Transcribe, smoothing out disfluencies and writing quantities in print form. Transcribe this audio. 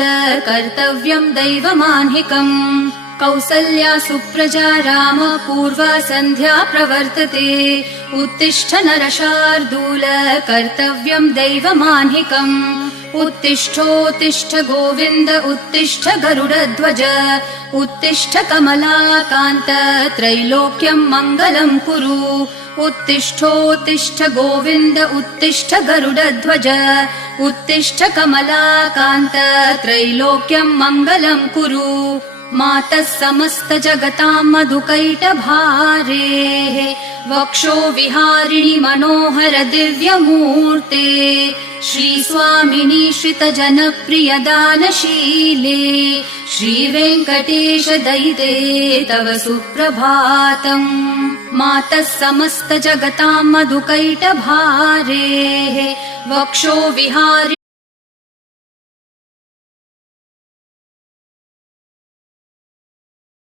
कर्तव्यम् दैवमान्हिकम्। कौसल्या सुप्रजा राम पूर्वा सन्ध्या प्रवर्तते। उत्तिष्ठ नरशार्दूल कर्तव्यम् दैवमान्हिकम्। उत्तिष्ठोत्तिष्ठ गोविन्द उत्तिष्ठ गरुडध्वज। उत्तिष्ठ कमलाकान्त त्रैलोक्यम् मङ्गलम् कुरु। उत्तिष्ठोत्तिष्ठ गोविन्द उत्तिष्ठ गरुडध्वज। उत्तिष्ठ कमलाकान्त त्रैलोक्यम् मङ्गलम् कुरु। मातः समस्त जगताम् मधुकैटभारेः वक्षो विहारिणि मनोहर दिव्यमूर्ते। श्रीस्वामिनि श्रित जनप्रिय दानशीले। श्रीवेङ्कटेश दयिते तव सुप्रभातम्। मातः समस्त जगताम् मधुकैटभारेः वक्षो विहारिणि